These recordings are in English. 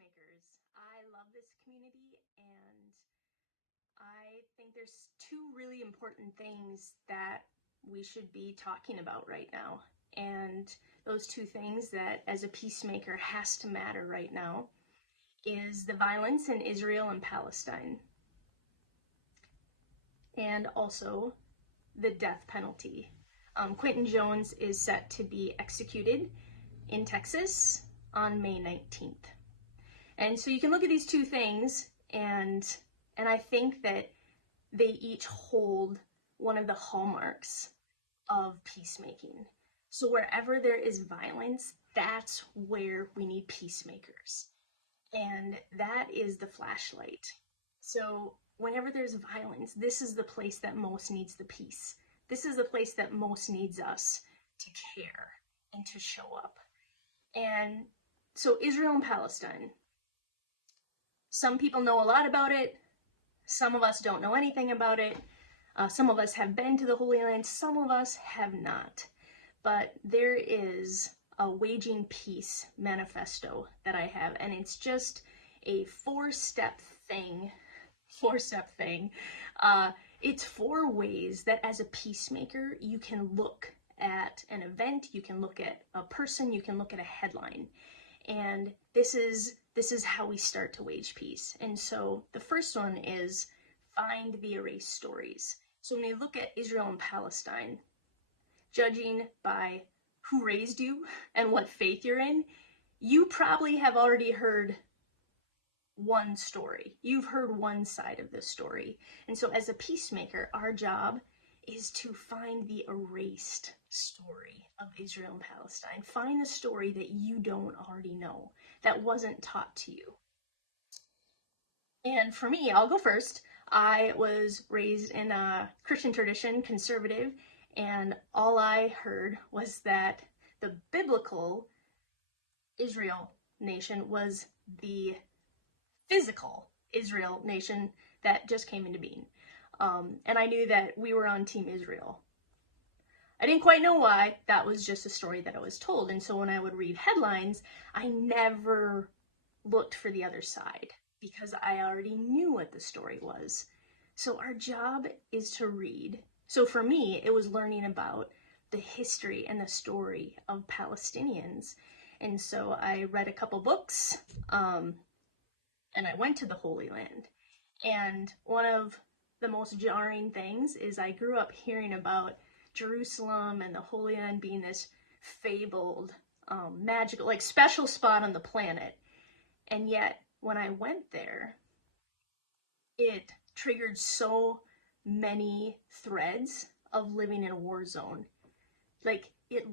Peacemakers. I love this community, and I think there's two really important things that we should be talking about right now. And those two things that, as a peacemaker, has to matter right now is the violence in Israel and Palestine, and also the death penalty. Quintin Jone is set to be executed in Texas on May 19th. And so you can look at these two things, and I think that they each hold one of the hallmarks of peacemaking. So wherever there is violence, that's where we need peacemakers. And that is the flashlight. So whenever there's violence, this is the place that most needs the peace. This is the place that most needs us to care and to show up. And so Israel and Palestine. Some people know a lot about it. Some of us don't know anything about it. Some of us have been to the Holy Land. Some of us have not. But there is a Waging Peace manifesto that I have, and it's just a four-step thing. It's 4 ways that as a peacemaker, you can look at an event, you can look at a person, you can look at a headline. And this is how we start to wage peace. And so the first one is find the erased stories. So when you look at Israel and Palestine, judging by who raised you and what faith you're in, you probably have already heard one story. You've heard one side of the story. And so as a peacemaker, our job is to find the erased story of Israel and Palestine. Find the story that you don't already know, that wasn't taught to you. And for me, I'll go first. I was raised in a Christian tradition, conservative, and all I heard was that the biblical Israel nation was the physical Israel nation that just came into being. And I knew that we were on Team Israel. I didn't quite know why. That was just a story that I was told. And so when I would read headlines, I never looked for the other side because I already knew what the story was. So our job is to read. So for me, it was learning about the history and the story of Palestinians. And so I read a couple books, and I went to the Holy Land. And one of the most jarring things is I grew up hearing about Jerusalem and the Holy Land being this fabled, magical, like special spot on the planet. And yet, when I went there, it triggered so many threads of living in a war zone. Like, there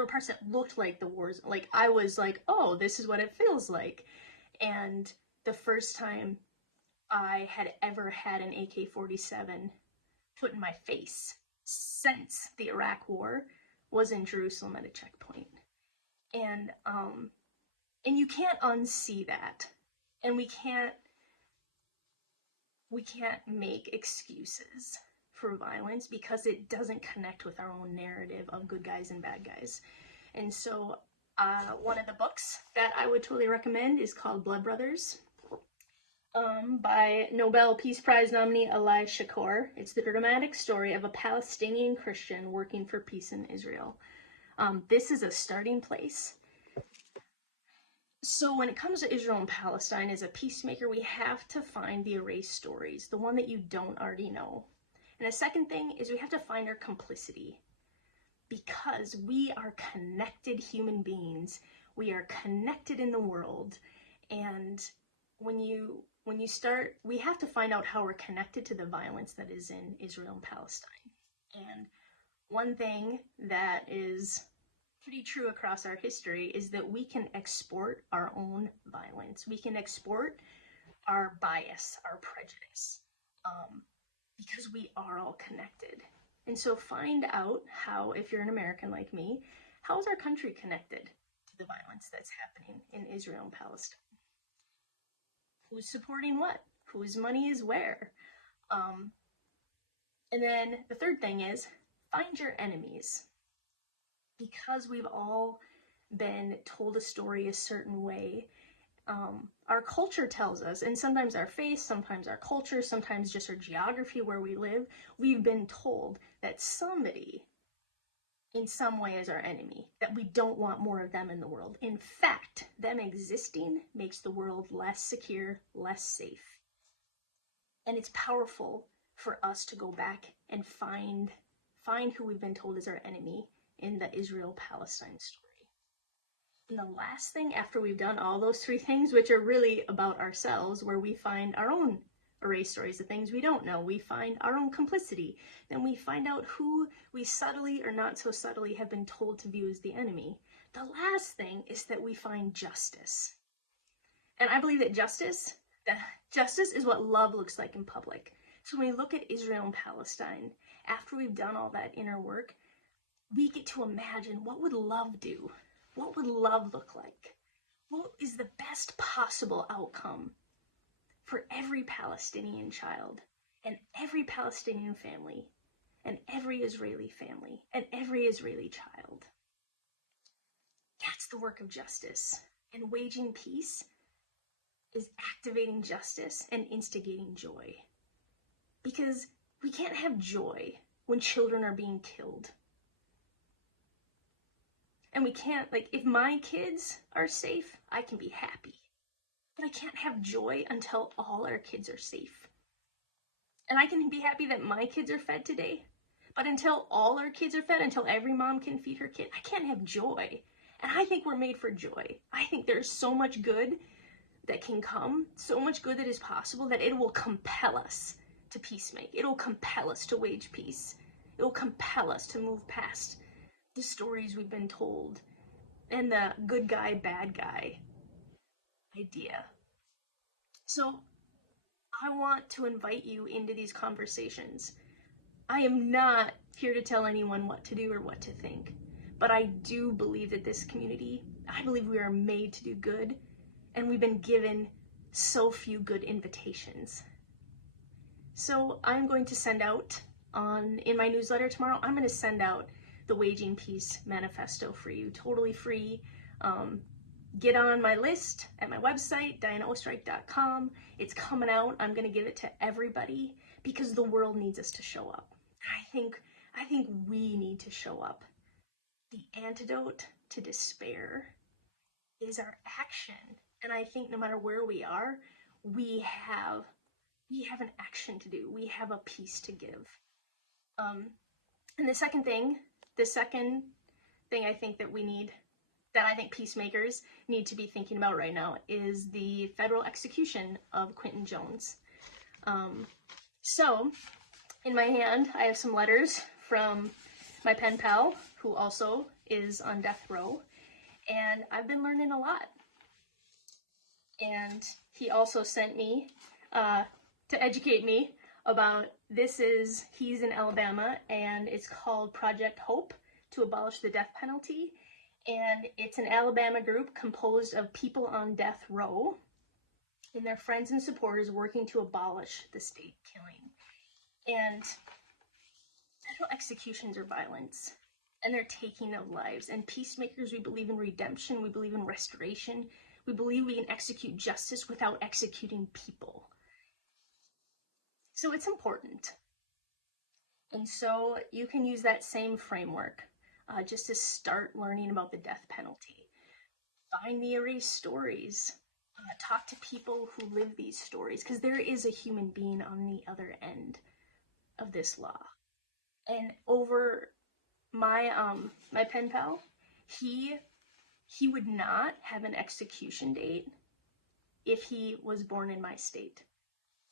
were parts that looked like the war zone. Like, I was like, oh, this is what it feels like. And the first time I had ever had an AK-47 put in my face since the Iraq War was in Jerusalem at a checkpoint. And you can't unsee that. And we can't make excuses for violence because it doesn't connect with our own narrative of good guys and bad guys. And so one of the books that I would totally recommend is called Blood Brothers, by Nobel Peace Prize nominee Ali Shakor. It's the dramatic story of a Palestinian Christian working for peace in Israel. This is a starting place. So when it comes to Israel and Palestine, as a peacemaker, we have to find the erased stories, the one that you don't already know. And the second thing is we have to find our complicity, because we are connected human beings. We are connected in the world. And when you start, we have to find out how we're connected to the violence that is in Israel and Palestine. And one thing that is pretty true across our history is that we can export our own violence. We can export our bias, our prejudice, because we are all connected. And so find out how, if you're an American like me, how is our country connected to the violence that's happening in Israel and Palestine? Who's supporting what? Whose money is where? And then the third thing is find your enemies. Because we've all been told a story a certain way, Our culture tells us, and sometimes our faith, sometimes our culture, sometimes just our geography where we live, we've been told that somebody in some way is our enemy, that we don't want more of them in the world. In fact, them existing makes the world less secure, less safe. And it's powerful for us to go back and find who we've been told is our enemy in the Israel-Palestine story. And the last thing, after we've done all those three things, which are really about ourselves, where we find our own erased stories, the things we don't know, we find our own complicity, then we find out who we subtly or not so subtly have been told to view as the enemy. The last thing is that we find justice. And I believe that justice is what love looks like in public. So when we look at Israel and Palestine, after we've done all that inner work, we get to imagine, what would love do? What would love look like? What is the best possible outcome for every Palestinian child and every Palestinian family and every Israeli family and every Israeli child? That's the work of justice. And waging peace is activating justice and instigating joy. Because we can't have joy when children are being killed. And we can't, if my kids are safe, I can be happy. But I can't have joy until all our kids are safe. And I can be happy that my kids are fed today. But until all our kids are fed, until every mom can feed her kid, I can't have joy. And I think we're made for joy. I think there's so much good that can come, so much good that is possible, that it will compel us to peacemake. It will compel us to wage peace. It will compel us to move past the stories we've been told and the good guy, bad guy idea. So I want to invite you into these conversations. I am not here to tell anyone what to do or what to think, but I do believe that this community, I believe we are made to do good, and we've been given so few good invitations. So I'm going to send out in my newsletter tomorrow, I'm going to send out the Waging Peace Manifesto for you, totally free. Get on my list at my website, dianaostrike.com. It's coming out. I'm going to give it to everybody because the world needs us to show up. I think we need to show up. The antidote to despair is our action. And I think no matter where we are, we have an action to do. We have a piece to give. And the second thing I think that I think peacemakers need to be thinking about right now is the federal execution of Quintin Jones. So in my hand, I have some letters from my pen pal, who also is on death row, and I've been learning a lot. And he also sent me to educate me about he's in Alabama, and it's called Project Hope to Abolish the Death Penalty. And it's an Alabama group composed of people on death row and their friends and supporters working to abolish the state killing. And federal executions are violence, and they're taking of lives. And peacemakers, we believe in redemption, we believe in restoration, we believe we can execute justice without executing people. So it's important. And so you can use that same framework just to start learning about the death penalty. Find the erased stories. Talk to people who live these stories, because there is a human being on the other end of this law. And over my pen pal, he would not have an execution date if he was born in my state.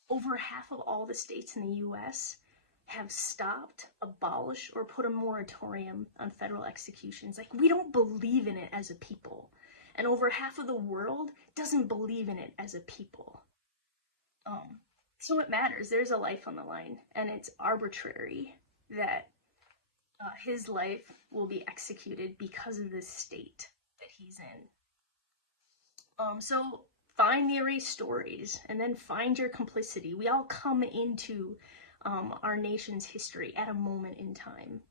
Over half of all the states in the U.S. have stopped, abolished, or put a moratorium on federal executions. We don't believe in it as a people. And over half of the world doesn't believe in it as a people. So it matters. There's a life on the line, and it's arbitrary that his life will be executed because of the state that he's in. So find the erased stories, and then find your complicity. We all come into our nation's history at a moment in time.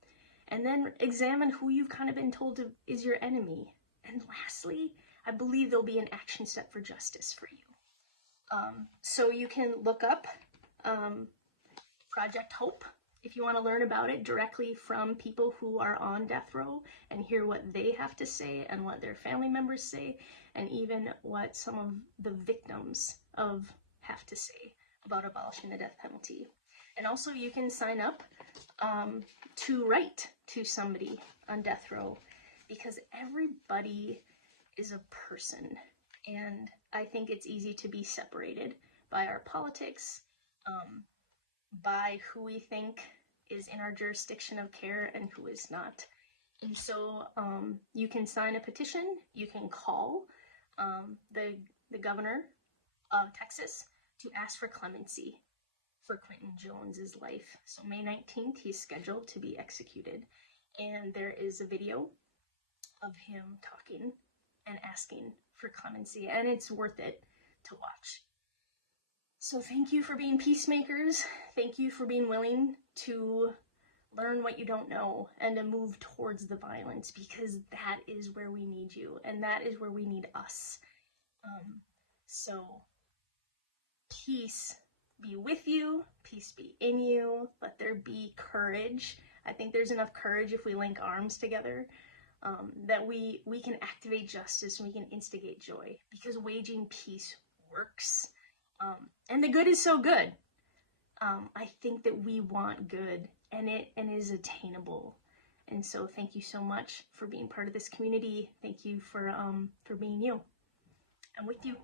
And then examine who you've kind of been told is your enemy. And lastly, I believe there'll be an action step for justice for you. So you can look up Project Hope if you want to learn about it directly from people who are on death row and hear what they have to say and what their family members say, and even what some of the victims of have to say about abolishing the death penalty. And also you can sign up to write to somebody on death row, because everybody is a person, and I think it's easy to be separated by our politics, by who we think is in our jurisdiction of care and who is not. And so you can sign a petition, you can call the governor of Texas to ask for clemency for Quintin Jones's life. So May 19th, he's scheduled to be executed. And there is a video of him talking and asking for clemency, and it's worth it to watch. So thank you for being peacemakers. Thank you for being willing to learn what you don't know and to move towards the violence, because that is where we need you, and that is where we need us. So peace be with you, peace be in you, let there be courage. I think there's enough courage if we link arms together, that we can activate justice and we can instigate joy, because waging peace works. And the good is so good. I think that we want good, and it is attainable. And so thank you so much for being part of this community. Thank you for being you. I'm with you.